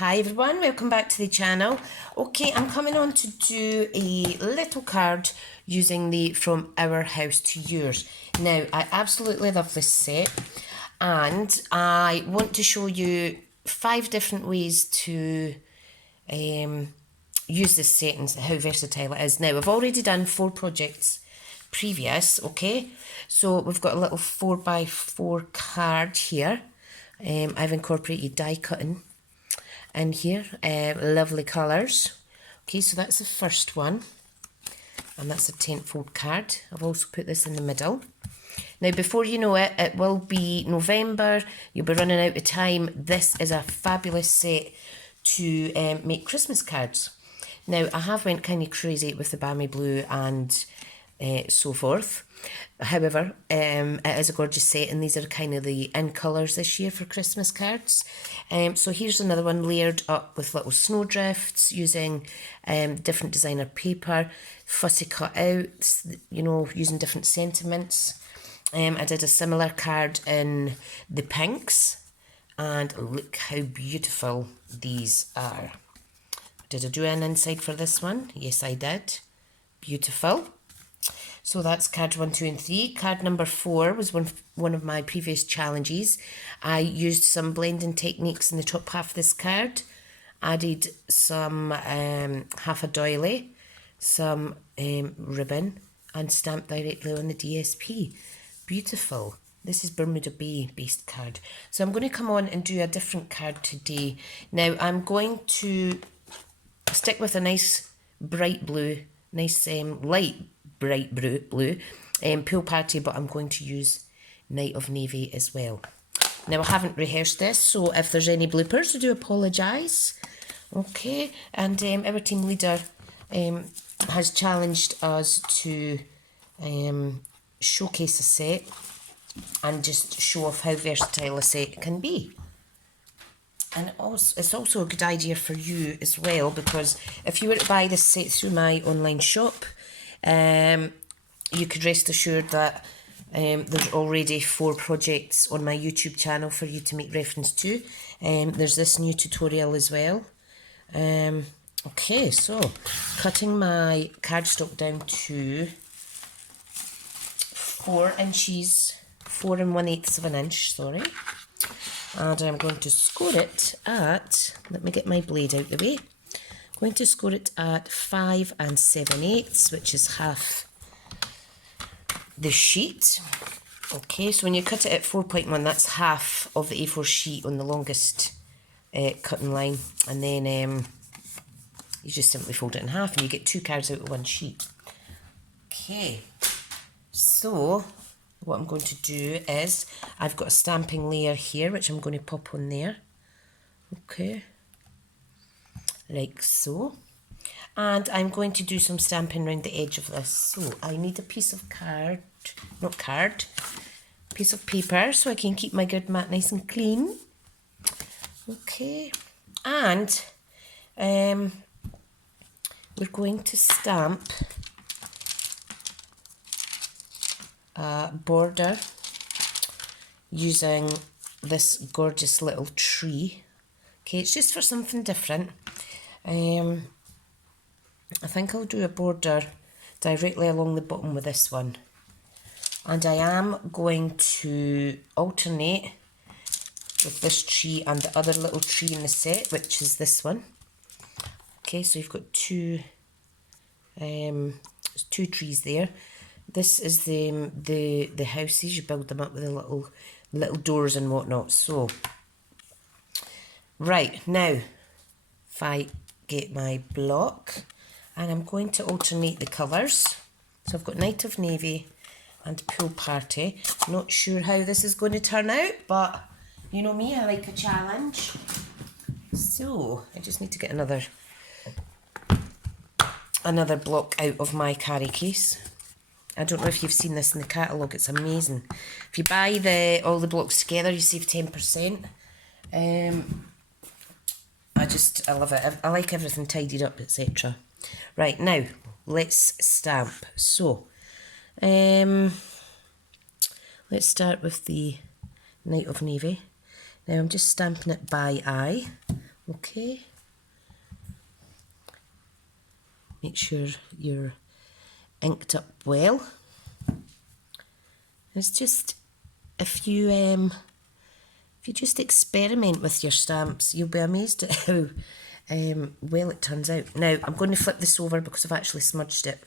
Hi everyone, welcome back to the channel. Okay, I'm coming on to do a little card using the From Our House to Yours. Now, I absolutely love this set and I want to show you 5 different ways to use this set and how versatile it is. Now, I've already done 4 projects previous, okay? So we've got a little 4x4 card here. I've incorporated die cutting in here, lovely colours. Okay, so that's the first one, and that's a 10 fold card. I've also put this in the middle. Now, before you know it, it will be November, you'll be running out of time. This is a fabulous set to make Christmas cards. Now, I have went kind of crazy with the Bammy Blue and so forth. However, it is a gorgeous set, and these are kind of the in colours this year for Christmas cards. So here's another one layered up with little snowdrifts using different designer paper, fussy cut outs, you know, using different sentiments. I did a similar card in the pinks, and look how beautiful these are. Did I do an inside for this one? Yes, I did. Beautiful. So that's card 1, 2 and 3. Card number 4 was one of my previous challenges. I used some blending techniques in the top half of this card. Added some half a doily, some ribbon, and stamped directly on the DSP. Beautiful. This is Bermuda Bay based card. So I'm going to come on and do a different card today. Now I'm going to stick with a nice bright blue, nice light bright blue pool party, but I'm going to use Night of Navy as well. Now, I haven't rehearsed this, so if there's any bloopers, I do apologise. Okay, and our team leader has challenged us to showcase a set and just show off how versatile a set can be. And it's also a good idea for you as well, because if you were to buy this set through my online shop, you could rest assured that there's already 4 projects on my YouTube channel for you to make reference to. There's this new tutorial as well. Okay, so cutting my cardstock down to 4 inches, 4 1/8 of an inch, sorry. And I'm going to score it at, let me get my blade out the way. I'm going to score it at 5 7/8, which is half the sheet. Okay, so when you cut it at 4.1, that's half of the A4 sheet on the longest cutting line, and then you just simply fold it in half and you get 2 cards out of 1 sheet. Okay, so what I'm going to do is, I've got a stamping layer here which I'm going to pop on there. Okay, like so. And I'm going to do some stamping around the edge of this. So I need a piece of piece of paper so I can keep my grid mat nice and clean. Okay, and we're going to stamp a border using this gorgeous little tree. Okay, it's just for something different. I think I'll do a border directly along the bottom with this one. And I am going to alternate with this tree and the other little tree in the set, which is this one. Okay, so you've got 2 trees there. This is the houses. You build them up with the little doors and whatnot. So, right, now, if I get my block, and I'm going to alternate the colours. So I've got Night of Navy and Pool Party. Not sure how this is going to turn out, but you know me, I like a challenge. So I just need to get another block out of my carry case. I don't know if you've seen this in the catalogue, it's amazing. If you buy all the blocks together, you save 10%. I love it. I like everything tidied up, etc. Right, now, let's stamp. So, let's start with the Night of Navy. Now I'm just stamping it by eye Okay. Make sure you're inked up well. It's just, if you just experiment with your stamps, you'll be amazed at how well it turns out. Now, I'm going to flip this over because I've actually smudged it.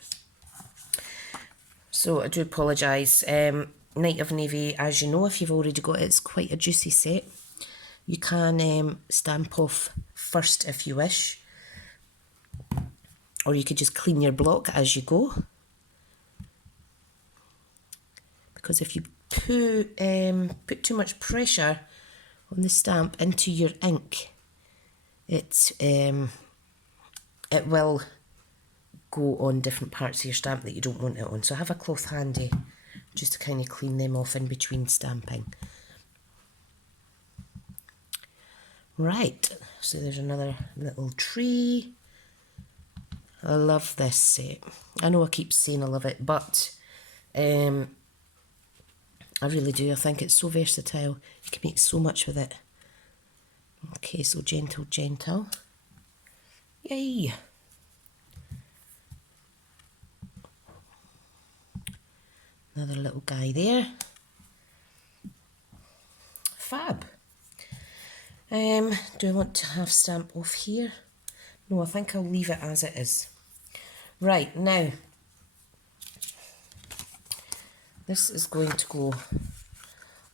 So I do apologise. Night of Navy, as you know, if you've already got it, it's quite a juicy set. You can stamp off first if you wish, or you could just clean your block as you go. Because if you put too much pressure on the stamp into your ink, it will go on different parts of your stamp that you don't want it on. So have a cloth handy just to kind of clean them off in between stamping. Right, so there's another little tree. I love this set. I know I keep saying I love it, but I really do. I think it's so versatile. You can make so much with it. Okay, so gentle, gentle. Yay! Another little guy there. Fab. Do I want to have stamp off here? No, I think I'll leave it as it is. Right, now, this is going to go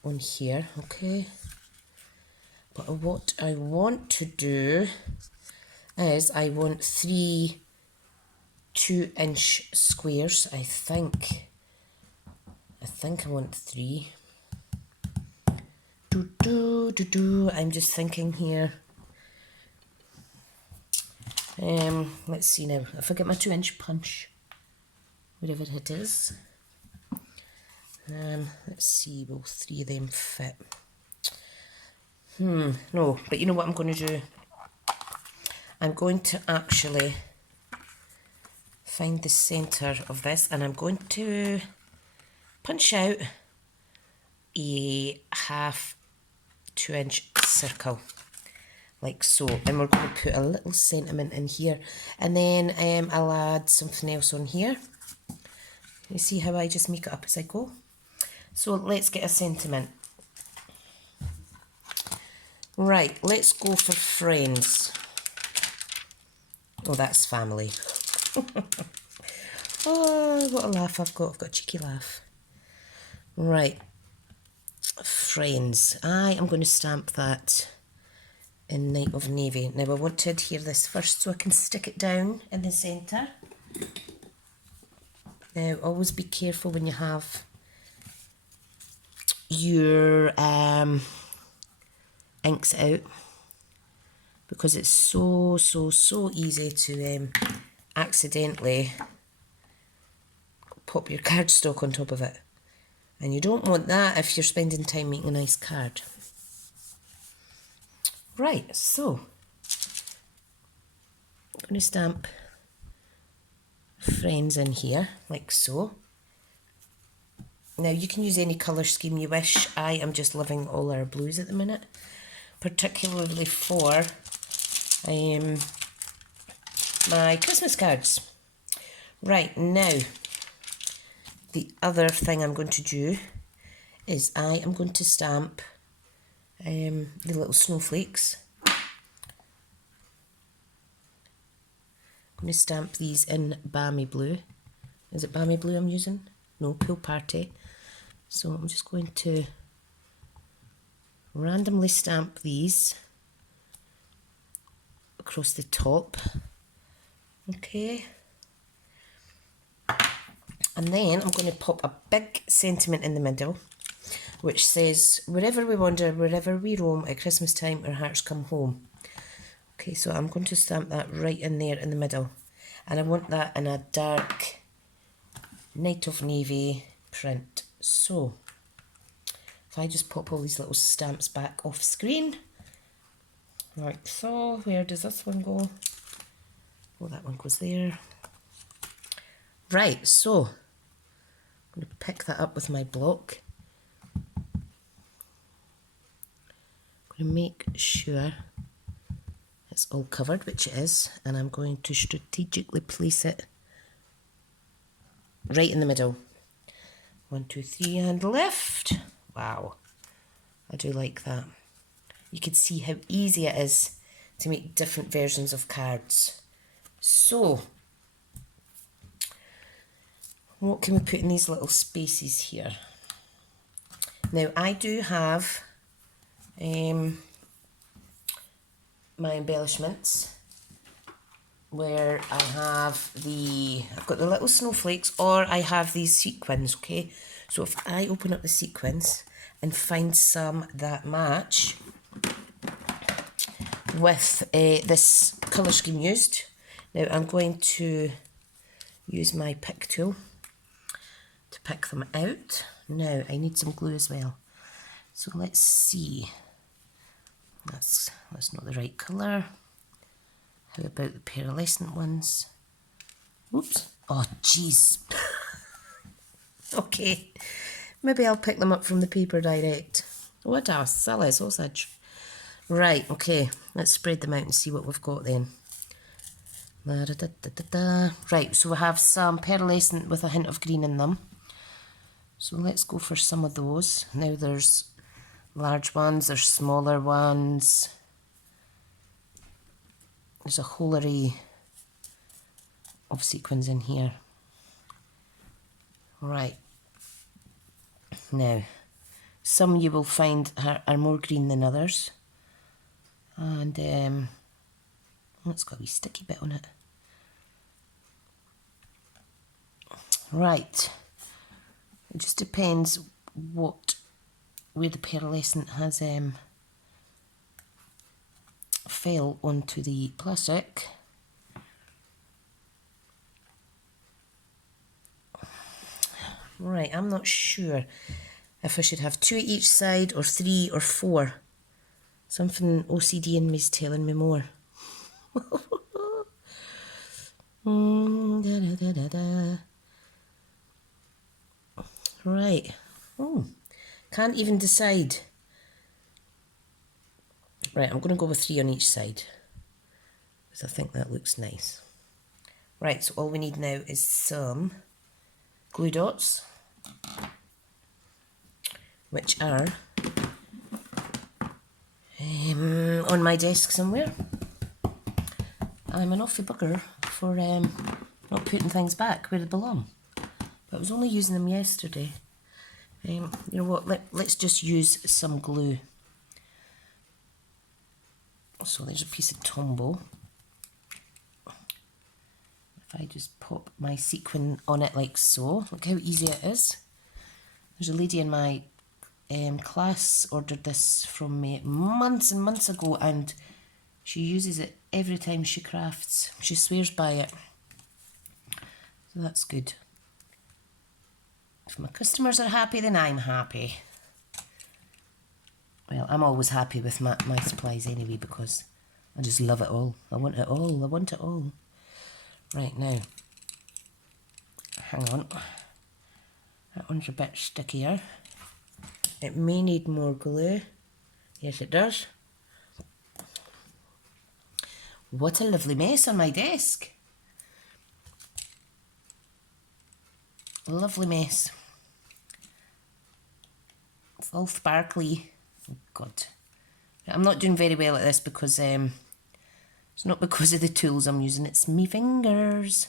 on here, okay? But what I want to do is I want 3 2-inch squares, I think I want 3. I'm just thinking here. Let's see now. If I get my 2-inch punch, whatever it is. Let's see, will 3 of them fit? No, but you know what I'm going to do? I'm going to actually find the centre of this, and I'm going to punch out a half 2-inch circle, like so, and we're going to put a little sentiment in here, and then I'll add something else on here. You see how I just make it up as I go? So let's get a sentiment. Right, let's go for friends. Oh, that's family. Oh, what a laugh I've got. I've got a cheeky laugh. Right, friends. I am going to stamp that in Night of Navy. Now I want to adhere this first so I can stick it down in the centre. Now always be careful when you have your inks out, because it's so easy to accidentally pop your cardstock on top of it, and you don't want that if you're spending time making a nice card. Right, so I'm going to stamp friends in here like so. Now you can use any colour scheme you wish. I am just loving all our blues at the minute, particularly for my Christmas cards. Right, now the other thing I'm going to do is I am going to stamp the little snowflakes. I'm going to stamp these in Balmy Blue. Is it Balmy Blue I'm using? No, Pool Party. So I'm just going to randomly stamp these across the top. Okay. And then I'm going to pop a big sentiment in the middle, which says, wherever we wander, wherever we roam, at Christmas time our hearts come home. Okay, so I'm going to stamp that right in there in the middle. And I want that in a dark Night of Navy print. So, if I just pop all these little stamps back off screen, like so. Where does this one go? Oh, that one goes there. Right, so I'm going to pick that up with my block. I'm going to make sure it's all covered, which it is, and I'm going to strategically place it right in the middle. 1, 2, 3, and lift. Wow, I do like that. You can see how easy it is to make different versions of cards. So, what can we put in these little spaces here? Now, I do have my embellishments where I've got the little snowflakes, or I have these sequins, okay? So if I open up the sequins and find some that match with this colour scheme used, now I'm going to use my pick tool to pick them out. Now I need some glue as well. So let's see. That's not the right colour. How about the pearlescent ones? Oops. Oh, jeez. Okay. Maybe I'll pick them up from the paper direct. What a silly sausage. Right, okay. Let's spread them out and see what we've got then. Right, so we have some pearlescent with a hint of green in them. So let's go for some of those. Now there's large ones, there's smaller ones. There's a whole array of sequins in here. Right. Now, some you will find are more green than others. And it's got a wee sticky bit on it. Right. It just depends where the pearlescent has fell onto the plastic. Right, I'm not sure if I should have 2 each side or 3 or 4. Something OCD in me's telling me more. Right. Oh, can't even decide. Right, I'm going to go with 3 on each side, because I think that looks nice. Right, so all we need now is some glue dots, which are on my desk somewhere. I'm an awful bugger for not putting things back where they belong. But I was only using them yesterday. You know what, let's just use some glue. So there's a piece of Tombow. If I just pop my sequin on it like so, look how easy it is. There's a lady in my class ordered this from me months and months ago, and she uses it every time she crafts. She swears by it. So that's good. If my customers are happy, then I'm happy. Well, I'm always happy with my supplies anyway, because I just love it all. I want it all. I want it all. Right, now, hang on. That one's a bit stickier. It may need more glue. Yes, it does. What a lovely mess on my desk. Lovely mess. It's all sparkly. Oh, God. I'm not doing very well at this because it's not because of the tools I'm using, it's me fingers.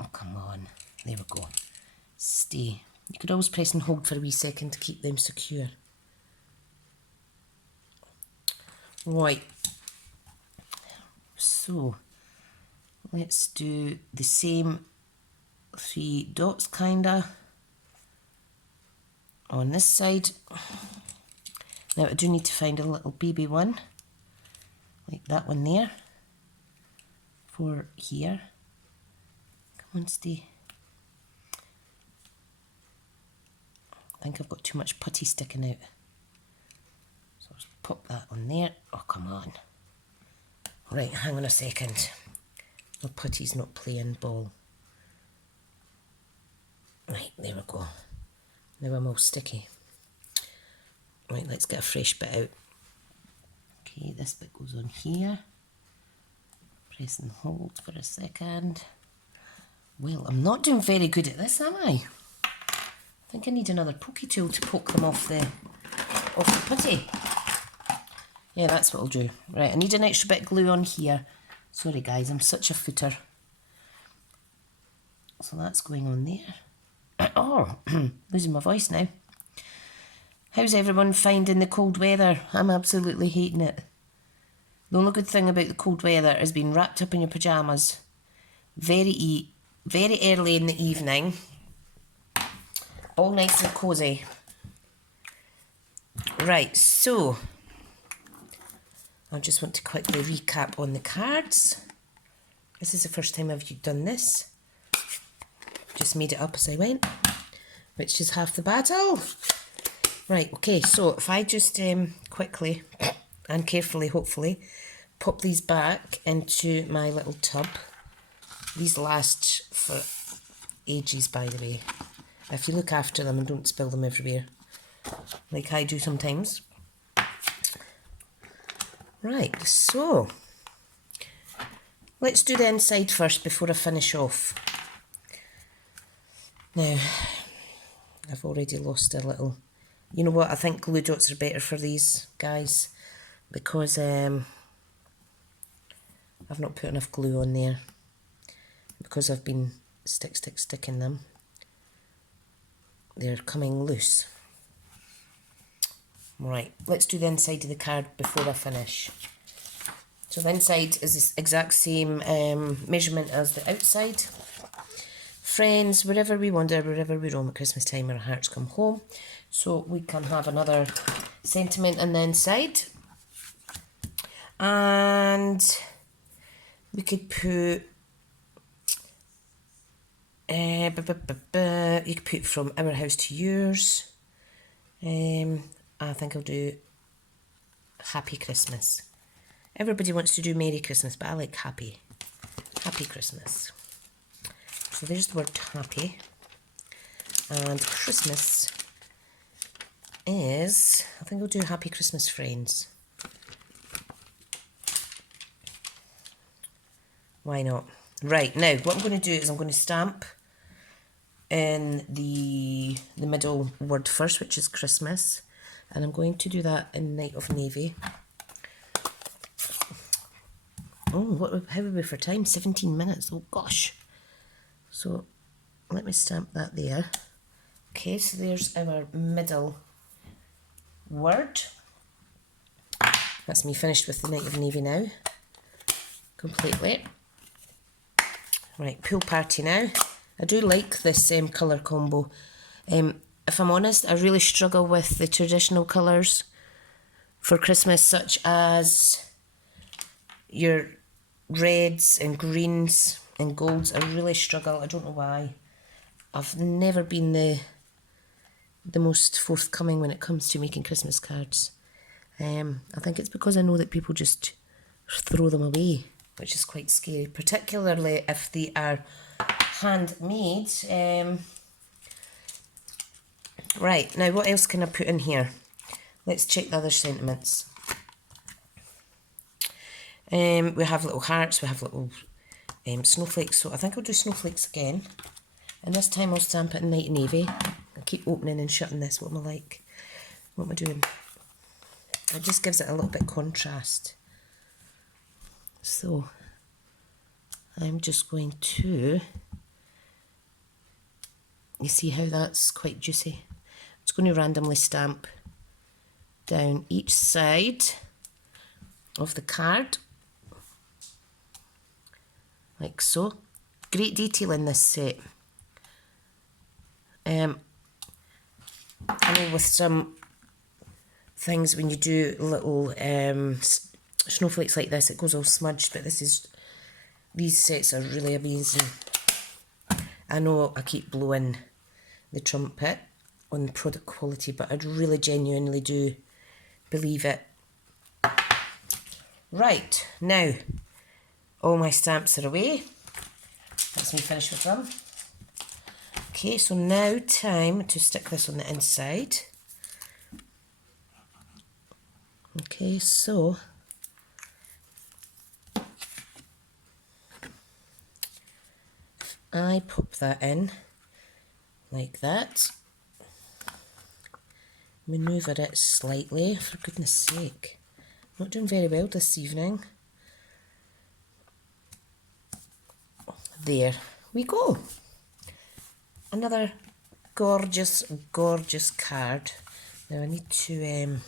Oh, come on. There we go. Stay. You could always press and hold for a wee second to keep them secure. Right. So, let's do the same 3 dots, kinda, on this side. Now I do need to find a little baby one, like that one there, for here. Come on, stay. I think I've got too much putty sticking out. So I'll just pop that on there. Oh, come on. Right, hang on a second. My putty's not playing ball. Right, there we go. Now I'm all sticky. Right, let's get a fresh bit out. Okay, this bit goes on here. Press and hold for a second. Well, I'm not doing very good at this, am I? I think I need another pokey tool to poke them off the putty. Yeah, that's what I'll do. Right, I need an extra bit of glue on here. Sorry guys, I'm such a footer. So that's going on there. Oh, losing my voice now. How's everyone finding the cold weather? I'm absolutely hating it. The only good thing about the cold weather is being wrapped up in your pyjamas very early in the evening, all nice and cosy. Right, so I just want to quickly recap on the cards. This is the first time I've done this. Just made it up as I went, which is half the battle. Right, okay, so if I just quickly and carefully, hopefully, pop these back into my little tub. These last for ages, by the way. If you look after them and don't spill them everywhere, like I do sometimes. Right, so let's do the inside first before I finish off. Now, I've already lost a little. You know what, I think glue dots are better for these, guys, because I've not put enough glue on there, because I've been sticking them. They're coming loose. Right, let's do the inside of the card before I finish. So the inside is the exact same measurement as the outside. Friends, wherever we wander, wherever we roam at Christmas time, our hearts come home. So we can have another sentiment on the inside. And we could put, you could put from our house to yours. I think I'll do Happy Christmas. Everybody wants to do Merry Christmas, but I like Happy. Happy Christmas. So there's the word happy. And Christmas is, I think I'll do Happy Christmas, friends. Why not? Right, now what I'm going to do is I'm going to stamp in the middle word first, which is Christmas. And I'm going to do that in Night of Navy. Oh, how are we for time? 17 minutes. Oh gosh. So let me stamp that there. Okay, so there's our middle word. That's me finished with the Night of Navy now. Completely. Right, pool party now. I do like this colour combo. If I'm honest, I really struggle with the traditional colours for Christmas, such as your reds and greens and golds. I really struggle. I don't know why. I've never been the most forthcoming when it comes to making Christmas cards. I think it's because I know that people just throw them away, which is quite scary, particularly if they are handmade. Right, now what else can I put in here? Let's check the other sentiments. We have little hearts, we have little snowflakes, so I think I'll do snowflakes again. And this time I'll stamp it in Night Navy. I keep opening and shutting this, what am I like? What am I doing? It just gives it a little bit of contrast. So, I'm just going to, you see how that's quite juicy? I'm just going to randomly stamp down each side of the card, like so. Great detail in this set. I know with some things when you do little snowflakes like this, it goes all smudged, but these sets are really amazing. I know I keep blowing the trumpet on the product quality, but I really genuinely do believe it. Right, now all my stamps are away. That's me finished with them. Okay, so now time to stick this on the inside. Okay, so I pop that in like that. Manoeuvre it slightly, for goodness sake. I'm not doing very well this evening. There we go. Another gorgeous, gorgeous card. Now I need to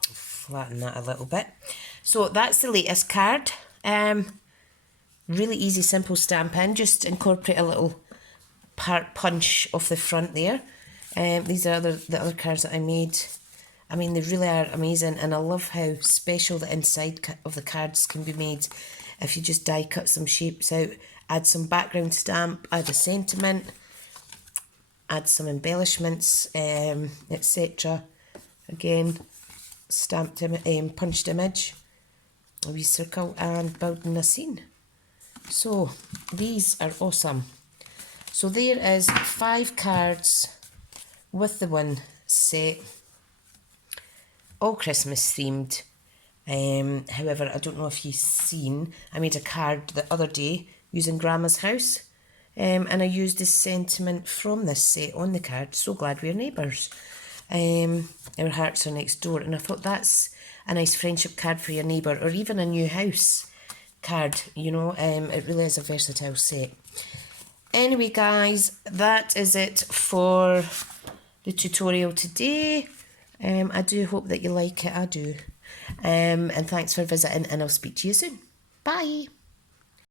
flatten that a little bit. So that's the latest card. Really easy, simple Stampin. Just incorporate a little part punch off the front there. These are the other cards that I made. I mean, they really are amazing, and I love how special the inside of the cards can be made if you just die cut some shapes out, add some background stamp, add a sentiment, add some embellishments, etc. Again, stamped punched image, a wee circle, and building a scene. So these are awesome. So there is 5 cards with the one set, all Christmas themed. However, I don't know if you've seen, I made a card the other day using Grandma's house, and I used the sentiment from this set on the card. So glad we're neighbours. Our hearts are next door, and I thought that's a nice friendship card for your neighbour, or even a new house card, you know. It really is a versatile set. Anyway guys, that is it for the tutorial today. I do hope that you like it, I do. And thanks for visiting, and I'll speak to you soon. Bye.